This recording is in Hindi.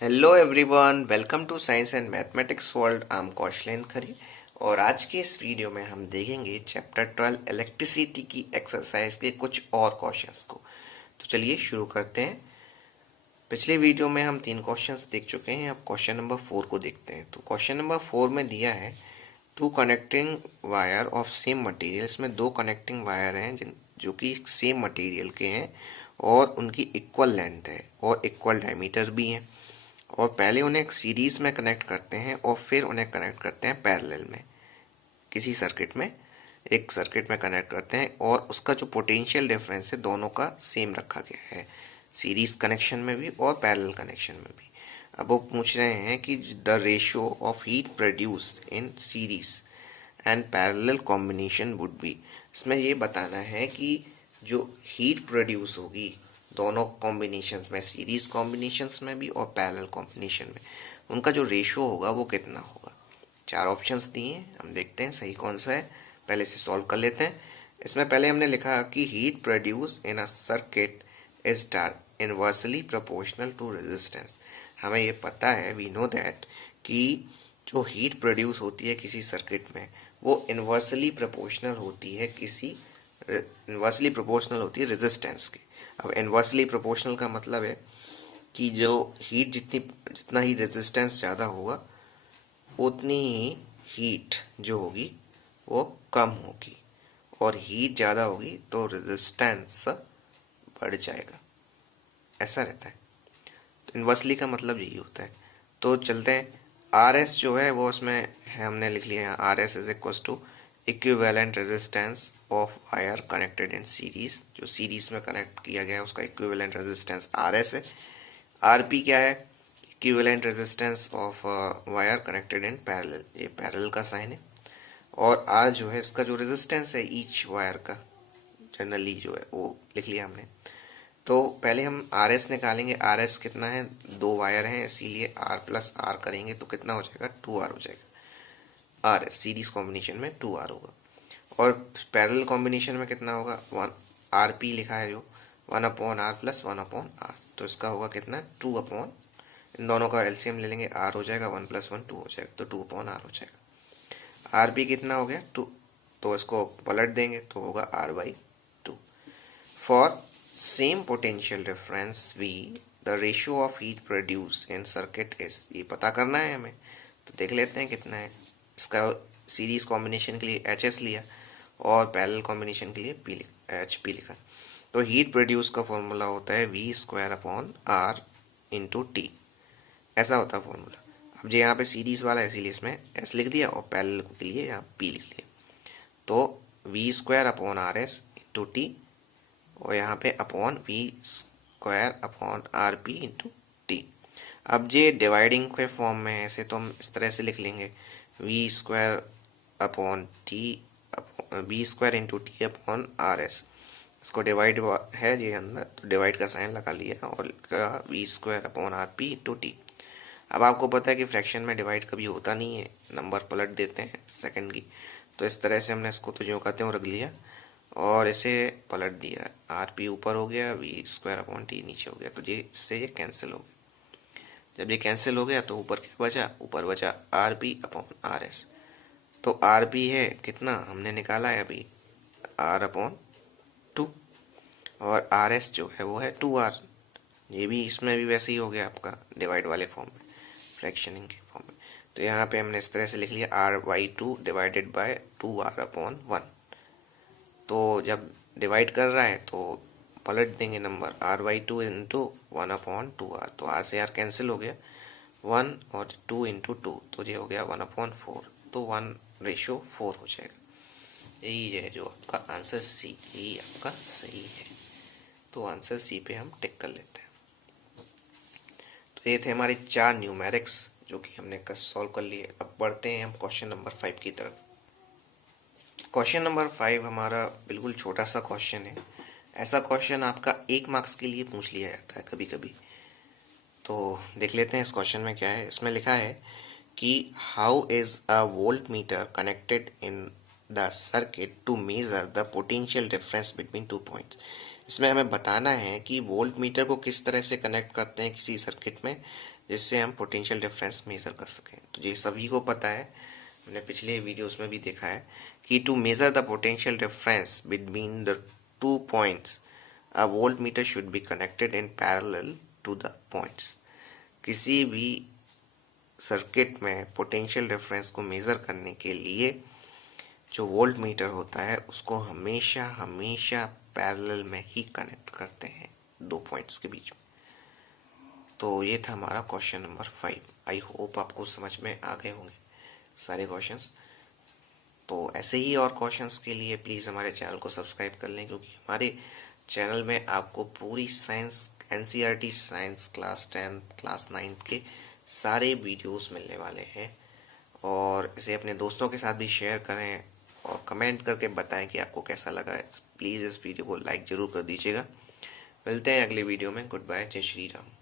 Hello everyone, welcome to science and mathematics world. I am Kaushalen Khare और आज के इस वीडियो में हम देखेंगे चैप्टर 12 इलेक्ट्रिसिटी की एक्सरसाइज के कुछ और क्वेश्चंस को। तो चलिए शुरू करते हैं। पिछले वीडियो में हम 3 क्वेश्चंस देख चुके हैं, अब क्वेश्चन नंबर 4 को देखते हैं। तो क्वेश्चन नंबर 4 में दिया है two connecting wire of same material. इसमें 2 कनेक्टिंग वायर हैं जो कि सेम मटेरियल के हैं और उनकी इक्वल लेंथ है और इक्वल डायमीटर भी है। और पहले उन्हें एक सीरीज़ में कनेक्ट करते हैं और फिर उन्हें कनेक्ट करते हैं पैरेलल में, किसी सर्किट में, एक सर्किट में कनेक्ट करते हैं और उसका जो पोटेंशियल डिफरेंस है दोनों का सेम रखा गया है, सीरीज़ कनेक्शन में भी और पैरेलल कनेक्शन में भी। अब वो पूछ रहे हैं कि the ratio of heat produce in series and parallel combination would be. इसमें ये बताना है कि जो हीट प्रोड्यूस होगी दोनों कॉम्बिनेशंस में, सीरीज कॉम्बिनेशंस में भी और पैरेलल कॉम्बिनेशन में, उनका जो रेशियो होगा वो कितना होगा। 4 ऑप्शंस दिए हैं, हम देखते हैं सही कौन सा है। पहले से सॉल्व कर लेते हैं। इसमें पहले हमने लिखा कि heat produce in a circuit is inversely proportional to resistance. हमें ये पता है, वी नो दैट, कि जो हीट प्रोड्यूस होती है किसी सर्किट में वो इनवर्सली प्रोपोर्शनल होती है रेजिस्टेंस के। अब इन्वर्सली प्रोपोर्शनल का मतलब है कि जो हीट जितना ही रेजिस्टेंस ज़्यादा होगा उतनी ही हीट जो होगी वो कम होगी, और हीट ज़्यादा होगी तो रेजिस्टेंस बढ़ जाएगा, ऐसा रहता है। तो इन्वर्सली का मतलब यही होता है। तो चलते हैं, आर एस जो है वो उसमें है, हमने लिख लिया है R S is equal to equivalent resistance of wire connected in series. जो सीरीज में कनेक्ट किया गया है उसका इक्विवेलेंट रेजिस्टेंस आर एस है। आर पी क्या है? Equivalent resistance of wire connected in parallel, ये पैरेलल का साइन है। और आर जो है इसका जो रेजिस्टेंस है ईच वायर का, जनरली जो है वो लिख लिया हमने। तो पहले हम आर एस निकालेंगे। आर एस कितना है? 2 वायर हैं, इसीलिए आर प्लस आर करेंगे तो कितना हो जाएगा? 2R हो जाएगा। आर एस सीरीज कॉम्बिनेशन में 2R होगा। और पैरेलल कॉम्बिनेशन में कितना होगा? 1 आर पी लिखा है जो 1/R प्लस 1/R, तो इसका होगा कितना? 2 इन दोनों का एलसीएम ले लेंगे, आर हो जाएगा 1 + 1 2 हो जाएगा, तो 2/R हो जाएगा। आर पी कितना हो गया? 2, तो इसको पलट देंगे तो होगा R/2। For same potential difference V the ratio of heat produce in circuit is, ये पता करना है हमें। तो देख लेते हैं कितना है। इसका सीरीज कॉम्बिनेशन के लिए HS लिया और पैरेलल कॉम्बिनेशन के लिए HP लिखा। तो हीट प्रोड्यूस का फॉर्मूला होता है V²/R × T, ऐसा होता है फॉर्मूला। अब जो यहाँ पे सीरीज वाला है इसीलिए इसमें S लिख दिया और पैरेलल के लिए यहाँ P लिख लिया। तो V²/RS × T और यहाँ पे अपॉन V²/RP × T। अब ये डिवाइडिंग के फॉर्म में है, ऐसे तो हम इस तरह से लिख लेंगे V² × T/RS। इसको डिवाइड है ये अंदर, तो डिवाइड का साइन लगा लिया और V²/RP × T। अब आपको पता है कि फ्रैक्शन में डिवाइड कभी होता नहीं है, नंबर पलट देते हैं सेकंड की। तो इस तरह से हमने इसको तो जो कहते हैं रख लिया और इसे पलट दिया। RP ऊपर हो गया, V²/T नीचे हो गया, तो ये इससे ये कैंसिल हो गया। जब ये कैंसिल हो गया तो ऊपर क्या बचा? ऊपर बचा RP/RS। तो RP है कितना हमने निकाला है अभी? R/2, और RS जो है वो है 2R। ये भी इसमें भी वैसे ही हो गया आपका डिवाइड वाले फॉर्म में, फ्रैक्शनिंग के फॉर्म में। तो यहाँ पे हमने इस तरह से लिख लिया R/2 डिवाइडेड बाय 2R/1। तो जब डिवाइड कर रहा है तो पलट देंगे नंबर, R/2 × 1/2R, तो R से R कैंसिल हो गया, 1 और 2 × 2, तो ये हो गया 1/4, तो 1/4 हो जाएगा। यही है जो आपका आंसर C, यही आपका सही है। तो आंसर C पे हम टिक कर लेते हैं। तो ये थे हमारे 4 न्यूमेरिक्स जो कि हमने सॉल्व कर लिए। अब बढ़ते हैं हम क्वेश्चन नंबर 5 की तरफ। क्वेश्चन नंबर 5 हमारा बिल्कुल छोटा सा क्वेश्चन है। ऐसा क्वेश्चन आपका 1 मार्क्स के लिए पूछ लिया जाता है कभी कभी। तो देख लेते हैं इस क्वेश्चन में क्या है। इसमें लिखा है कि how is a voltmeter connected in the circuit to measure the potential difference between 2 points. इसमें हमें बताना है कि वोल्ट मीटर को किस तरह से कनेक्ट करते हैं किसी सर्किट में, जिससे हम पोटेंशियल डिफरेंस मेज़र कर सकें। तो ये सभी को पता है, हमने पिछले वीडियोस में भी देखा है कि to measure the potential difference between the 2 points a voltmeter should be connected in parallel to the points. किसी भी सर्किट में पोटेंशियल डिफरेंस को मेज़र करने के लिए जो वोल्ट मीटर होता है उसको हमेशा हमेशा पैरेलल में ही कनेक्ट करते हैं 2 पॉइंट्स के बीच में। तो ये था हमारा क्वेश्चन नंबर 5। आई होप आपको समझ में आ गए होंगे सारे क्वेश्चंस। तो ऐसे ही और क्वेश्चंस के लिए प्लीज़ हमारे चैनल को सब्सक्राइब कर लें, क्योंकि हमारे चैनल में आपको पूरी science NCERT science class 10 class 9 के सारे वीडियोस मिलने वाले हैं। और इसे अपने दोस्तों के साथ भी शेयर करें और कमेंट करके बताएं कि आपको कैसा लगा है। प्लीज़ इस वीडियो को लाइक ज़रूर कर दीजिएगा। मिलते हैं अगले वीडियो में। गुड बाय, जय श्री राम।